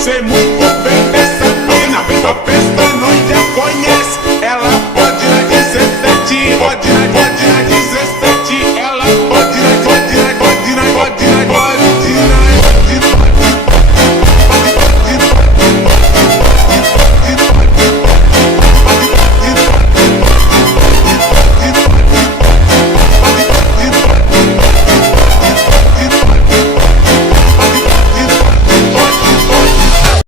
Sei muito bem dessa mina, a festa não já conhece. Ela pode na 17, pode na